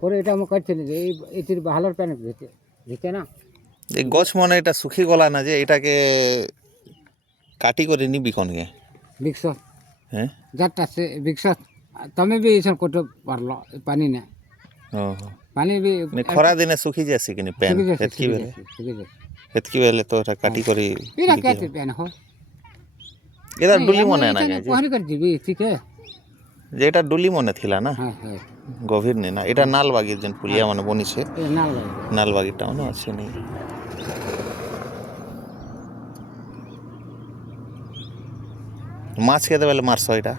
পরে এটা আমি করছিলি যে এই এটির বাহালোর প্যানে দিতে না এই গছ মনে এটা শুকি গলা না যে এটাকে কাটি করে নিবি কোনকে বিকশ হ্যাঁ যারটা সে বিকশ তুমি বি এইসব করতে পারলো পানি না ଓହୋ ପାଣି ବି ଖରା ଦିନେ ଶୁଖି ଯାସି କିନି ପ୍ୟାନ୍ ହେତ୍କି ବେଲେ ତ ଏଟା କାଟି କରି ଏଇଟା କେତେ ପ୍ୟାନ୍ ହୋ ଏଟା ଡୁଲି ମନେ ନା ଯେ ପହଁରି କରି ଯିବି ଟିକେ ଯେ ଏଟା ଡୁଲି ମନେ ଥିଲା ନା ହଁ ହଁ ଗଭୀର ନେ ନା ଏଟା ନାଲବାଗି ଯେନ୍ ପୁଲିଆ ମାନେ ବନିଛେ ଏ ନାଲ ନାଲବାଗି ଟାଉନ ଅଛି ନି ମାଛ କେତେବେଲେ ମାରସ ଏଟା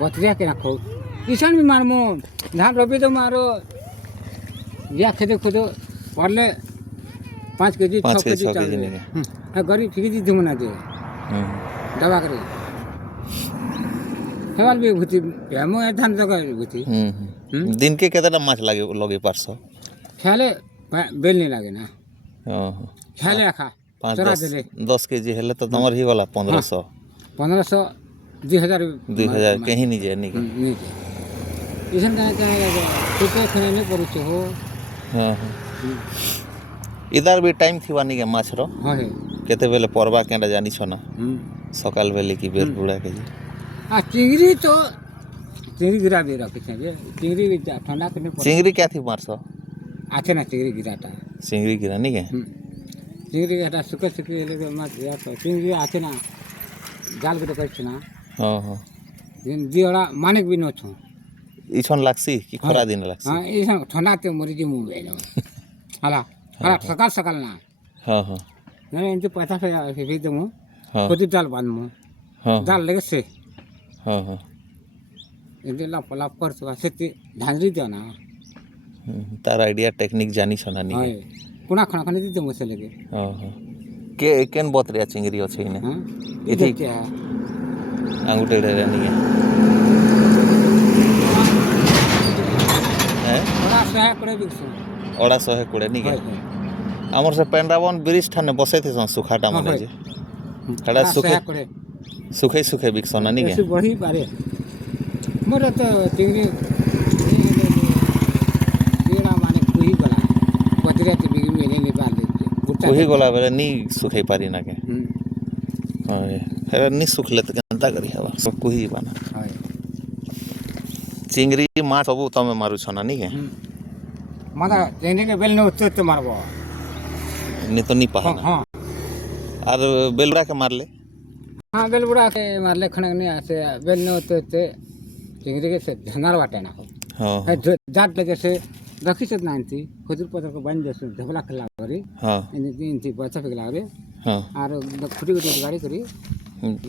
ବତରିଆ କେନା ଖାଉ କିଷାନ ବି ମାରମୁ ଧାନ ରବି ତ ମାର ଇଆ ଖେଦେ ଖୋଦ ପଡ଼ଲେ 5 କେଜି 6 କେଜି ଗରିବ ଫିକି ଯିମୁ ନା ଯେ ଦବା କରି ହେବାଲ ବି ଭୁତି ମୁଁ ଏ ଧାନ ଜଗ ଭୁତି ଦିନକେ କେତେଟା ମାଛ ଲଗେଇ ପାରସ ଖେଲେ ବେଲ ନି ଲାଗେ ନା ଓହୋ ଖେଲେ ଆଖା 10 କେଜି ହେଲେ ତ ତମର ହି ଗଲା 1500 1500 2000 କେହି ନିଜେ ନିକେ ନିଜେ ଇସନ୍ କାଣା କେତେ ଖେଳେ ନି କରୁଛୁ ହୋ ହଁ ହଁ ଇଦାର ବି ଟାଇମ୍ ଥିବା ନିକେ ମାଛର ହଁ ହେ କେତେବେଲେ ପରବା କେଁଟା ଜାନିଛ ନା ସକାଳ ବେଲେ କି ବେର ବୁଡ଼ା କେଜି आ चिंगरी तो चिंगरी गिरा भी रखे जे चिंगरी भी ठंडा करने पर चिंगरी क्या थी मारस आछे ना चिंगरी गिराटा चिंगरी गिरा नहीं के चिंगरी गिराटा सुके सुके ले मत या तो चिंगरी आछे ना जाल के कर ना हाँ हाँ दिन दियोड़ा मानिक भी न छु इछन लागसी कि खरा दिन लागसी हां ई ठंडा ते मरी जे मुंह बेनो हला हला सकाल सकाल ना हाँ हाँ नहीं इनके 50 भी दमु हाँ खुद जाल बांध मु हाँ जाल लगे से हाँ हाँ इनके लाप लाप कर तो से धांजरी दे ना तार आइडिया टेक्निक जानी छना हां नहीं कुना खना खने दी दमु से लगे हाँ हाँ के केन बतरिया चिंगरी अछि ने हां इथि क्या आंगुटे रे नहीं है बड़ा सहाय करे बिकसु ओड़ा 120 नहीं के हमर से पेंडावन ब्रिज ठाने बसे थे सुखाटा मने जे खड़ा सुखे सुखे बिकसना नहीं के ऐसे बढ़ी पारे मोर तो चिंगरी येड़ा माने कुही गला पतरे ते बिगी में नहीं पार दे वही गोला बेले नहीं सुखे पारी ना के हां फिर नहीं सुखले तो केनता करी हवा सब कुही बना हां चिंगरी माछ सब तमे मारू छना नहीं के मादा जेने के बेल न उच्च मारबो नहीं तो नहीं पाना हां और बेलुड़ा के मारले हां बेलबुड़ा के मारले खणक नहीं आसे बेल न उच्च चिंगरी के से धंगार वाटे ना हां जाट लगे से रखी से नांती खुदर पतर को बन जस धबला खला करी हां इन थी बच्चा पे लागरे हां और खुटी खुटी गाड़ी करी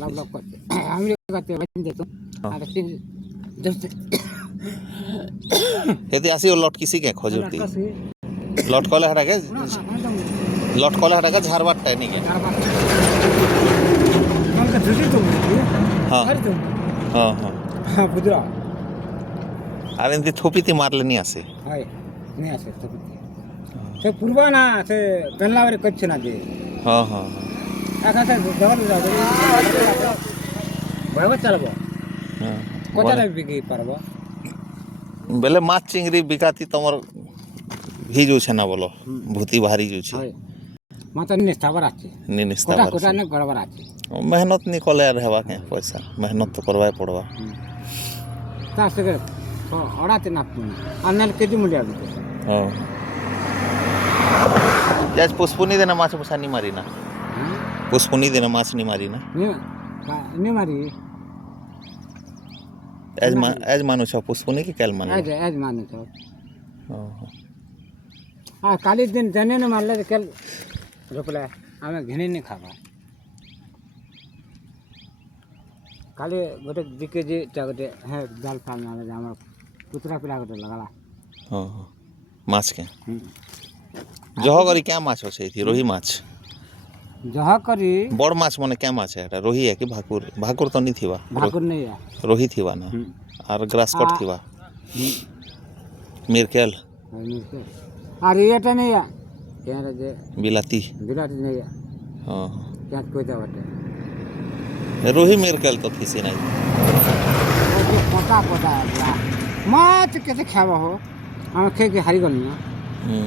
लब लब करते हमरे करते बन देतो और जस्ट हेती आसी लट किसी के खजुरती लट कले हटा के लट कले हटा के झारवाट टाइ नहीं के का धुजी तो हां हां हां हां बुदरा আর এমনি থপিতে মারলে নি আসে हाय नहीं आसे तो से पूर्वा ना से गल्लावरे कच्छ ना दे हां हां आका से डबल भाई चलबो हां कोतारे बिगी परबो बेले माछ चिंगरी बिकाती तमर ही जो छे ना बोलो भूती भारी जो छे हाय माता निस्तावर आछे नी निस्ता कोटा कोटा ने गड़बड़ आछे मेहनत नी कले रहबा के पैसा मेहनत तो करवाए पड़वा ता से ओड़ाते ना अन्नल केजी मुलिया भी हां आज पुष्पुनी देना माछ पुसा नी मारी ना पुष्पुनी देना माछ नी मारी ना नहीं मारी आज मानो छ पुष्पुनी के कैल मानो आज मानो छ हां हां काली दिन जने ने मारले केल रोपला हमें घिने नहीं खाबा काली गोटे दिके जे टागटे है जाल फाल ना हमर पुतरा पिला गोटे लगाला हां माछ के जह करी क्या माछ छै थी रोही माछ जह करी बड़ माछ माने क्या माछ है एटा रोही है कि भाकुर भाकुर तो नहीं थीवा भाकुर नहीं है रोही थीवा ना और ग्रास कट थीवा मिरकेल अरे एटा नहीं है यार जे बिलाती नहीं है हां क्या कोई बाटे रोही मिरकेल तो थी से नहीं पोता पोता माछ कैसे खावा हो ଆମେ ଖେକି ହାରିଗଲୁ ନା ହୁଁ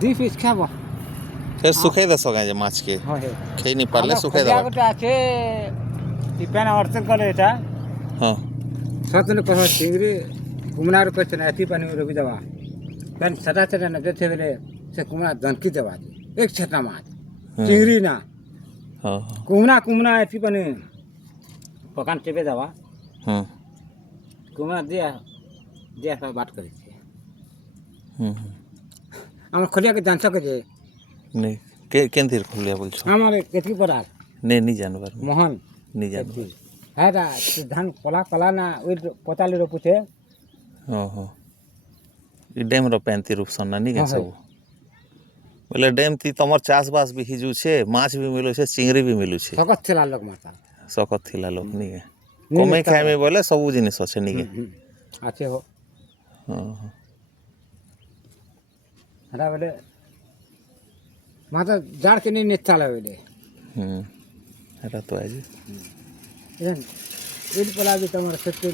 2 ପିସ୍ ଖାଇବ ସେ ଶୁଖେଇ ଦେସ କାଁ ଯେ ମାଛକେ ହଁ ହେ ଖେଇ ନି ପାରିଲେ ଶୁଖେଇ ଖଲିଆ ଦେବା ଗୋଟେ ଅଛି ଟିପେନ ଅର୍ଥ କଲେ ଏଟା ହଁ ସତନେ କହ ଚିଙ୍ଗରି କୁମନାର କହିছে ନା ଏତି ପାନି ରବି ଦେବା କାରଣ ସେଟା ସେଟା ନା ଯେତେ ବେଲେ ସେ କୁମନା ଦନକି ଦେବା ଏକ ଛେଟା ମାଛ ଚିଙ୍ଗରି ନା ହଁ କୁମନା ଏତି ପାନି ପକାନ ଚେପେ ଦେବା ହଁ କୁମନା ଦିଆ ଦିଆ ବାଟ କରିଛି ହୁଁ আমার খলিয়াকে জানছ কে যে নে কেনতির খুলিয়া বলছো আমার কেতকি পড়ার নে নি জানবার মোহন নি জানবার হ্যাঁ ধান কলা কলা না ওই পতালি রপুছে ଓହୋ ଇ ଡ୍ୟାମ୍ର ପାଏନ୍ତି ରୂପସନ୍ ନା ନି ହଁ କେଁ ସବୁ ବୋଲେ ଡ୍ୟାମ୍ ତି ତମର ଚାଷବାସ ବି ହେଇଯାଉଛେ ମାଛ ବି ମିଳୁଛେ ଚିଙ୍ଗରି ବି ମିଳୁଛେ শকত ছিল লোক মাতা ଶକତ ଥିଲା ଲୋକ ନି କେଁ କମେଇ ଖାଇମେ ବୋଲେ ସବୁ ଜିନିଷ ଅଛେ ନି କେଁ আছে হো ହଁ ହଁ এটা বলে মাথা জাড় কিনে নিতে চালা বলে ହୁଁ ହେଟା ତ ଆଜି ଏଇଠି ପଲା ବି ତମର ସେତେ